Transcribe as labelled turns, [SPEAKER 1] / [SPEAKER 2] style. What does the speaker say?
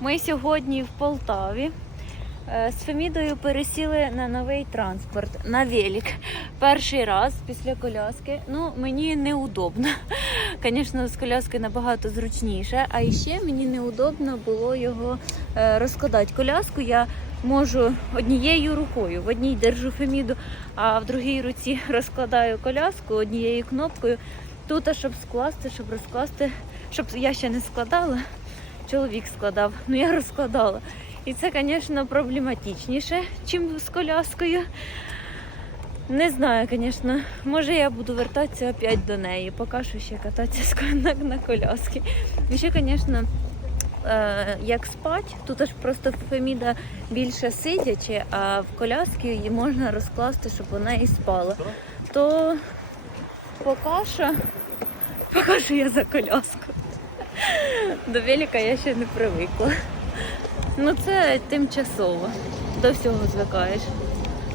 [SPEAKER 1] Ми сьогодні в Полтаві. Е, З Фемідою пересіли на новий транспорт, на велик. Перший раз після коляски. Ну, мені неудобно. Звісно, з коляски набагато зручніше. А ще мені неудобно було його е, розкладати. Коляску я можу однією рукою. В одній держу Феміду, а в другій руці розкладаю коляску однією кнопкою. Тут, щоб скласти, щоб розкласти, щоб я ще не складала. Чоловік складав, ну я розкладала. І це, звісно, проблематичніше, ніж з коляскою. Не знаю, звісно. Може я буду вертатися опять до неї. Поки що ще кататися на, коляски. І ще, звісно, е, як спать, тут аж просто Феміда більше сидячи, а в коляски її можна розкласти, щоб вона і спала. То поки що, поки що я за коляску. До велика я ще не привикла. Ну це тимчасово. До всього звикаєш.